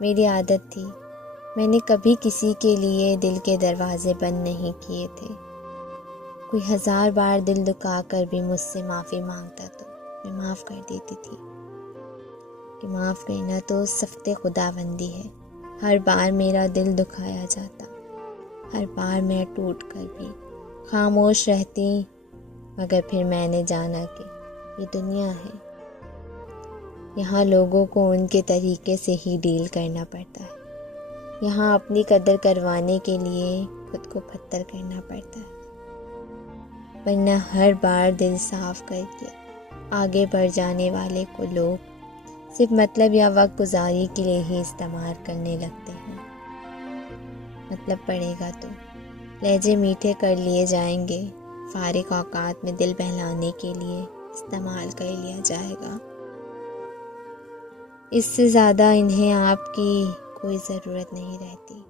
میری عادت تھی، میں نے کبھی کسی کے لیے دل کے دروازے بند نہیں کیے تھے۔ کوئی 1000 بار دل دکھا کر بھی مجھ سے معافی مانگتا تو میں معاف کر دیتی تھی، کہ معاف کرنا تو صفت خداوندی ہے۔ ہر بار میرا دل دکھایا جاتا، ہر بار میں ٹوٹ کر بھی خاموش رہتی، مگر پھر میں نے جانا کہ یہ دنیا ہے، یہاں لوگوں کو ان کے طریقے سے ہی ڈیل کرنا پڑتا ہے، یہاں اپنی قدر کروانے کے لیے خود کو پتھر کرنا پڑتا ہے، ورنہ ہر بار دل صاف کر کے آگے بڑھ جانے والے کو لوگ صرف مطلب یا وقت گزاری کے لیے ہی استعمال کرنے لگتے ہیں۔ مطلب پڑے گا تو لہجے میٹھے کر لیے جائیں گے، فارغ اوقات میں دل بہلانے کے لیے استعمال کر لیا جائے گا، اس سے زیادہ انہیں آپ کی کوئی ضرورت نہیں رہتی۔